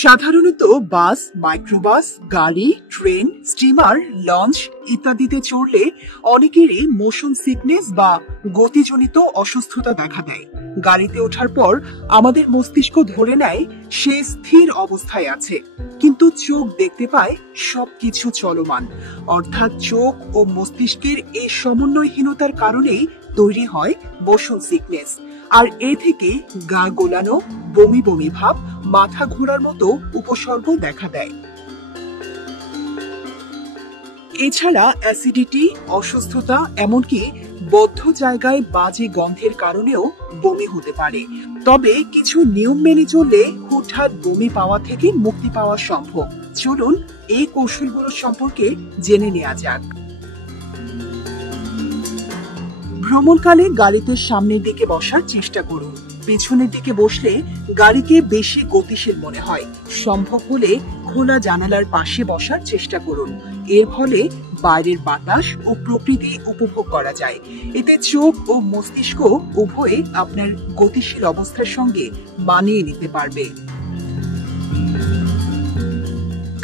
সাধারণত বাস, মাইক্রোবাস, গাড়ি, train, steamer, launch ইত্যাদিতে চড়লে অনেকেরই মোশন সিকনেস বা গতিজনিত অসুস্থতা দেখা দেয়। গাড়িতে ওঠার পর আমাদের মস্তিষ্ক ধরে নেয় সে স্থির অবস্থায় আছে, কিন্তু চোখ দেখতে পায় সবকিছু চলমান। অর্থাৎ চোখ ও মস্তিষ্কের এই সমন্বয়হীনতার কারণেই তৈরি হয় মোশন সিকনেস। আর এ থেকে গা গোলানো, বমি বমি ভাব, মাথা ঘোরার মতো উপসর্গ দেখা দেয়। এছাড়া অ্যাসিডিটি, অসুস্থতা, এমনকি বদ্ধ জায়গায় বাজে গন্ধের কারণেও বমি হতে পারে। তবে কিছু নিয়ম মেনে চললে হুটহাট বমি পাওয়া থেকে মুক্তি পাওয়া সম্ভব। চলুন এই কৌশলগুলো সম্পর্কে জেনে নেওয়া যাক। ভ্রমণকালে গাড়িতে সামনের দিকে বসার চেষ্টা করুন। পেছনের দিকে বসলে গাড়িকে বেশি গতিশীল মনে হয়। সম্ভব হলে খোলা জানালার পাশে বসার চেষ্টা করুন। এর ফলে বাইরের বাতাস ও প্রকৃতি উপভোগ করা যায়। এতে চোখ ও মস্তিষ্ক উভয়ে আপনার গতিশীল অবস্থার সঙ্গে মানিয়ে নিতে পারবে।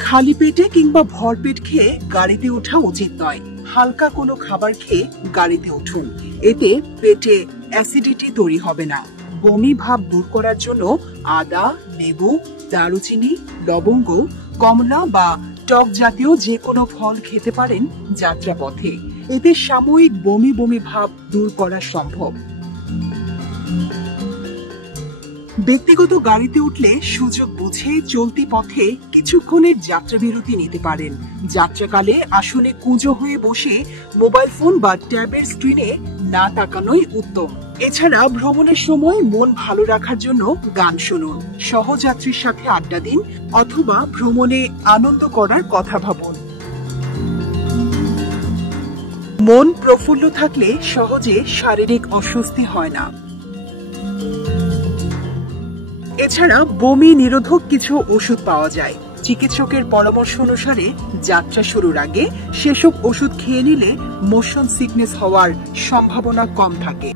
খালি পেটে কিংবা ভরপেট খেয়ে গাড়িতে ওঠা উচিত নয়। হালকা কোনো খাবার খেয়ে গাড়িতে উঠুন। এতে পেটে অ্যাসিডিটি তৈরি হবে না। বমি ভাব দূর করার জন্য আদা, লেবু, দারুচিনি, লবঙ্গ, কমলা বা টক জাতীয় যে কোনো ফল খেতে পারেন যাত্রাপথে। এতে সাময়িক বমি বমি ভাব দূর করা সম্ভব। ব্যক্তিগত গাড়িতে উঠলে সুযোগ বুঝে চলতি পথে কিছুক্ষণের যাত্রা বিরতি নিতে পারেন। যাত্রাকালে আসনে কুঁজো হয়ে বসে মোবাইল ফোন বা ট্যাবের স্ক্রিনে না তাকানোই উত্তম। এছাড়া ভ্রমণের সময় মন ভালো রাখার জন্য গান শুনুন, সহযাত্রীর সাথে আড্ডা দিন অথবা ভ্রমণে আনন্দ করার কথা ভাবুন। মন প্রফুল্ল থাকলে সহজে শারীরিক অস্বস্তি হয় না। এছাড়া বমি নিরোধক কিছু ওষুধ পাওয়া যায়। চিকিৎসকের পরামর্শ অনুসারে যাত্রা শুরুর আগে সেসব ওষুধ খেয়ে নিলে মোশন সিকনেস হওয়ার সম্ভাবনা কম থাকে।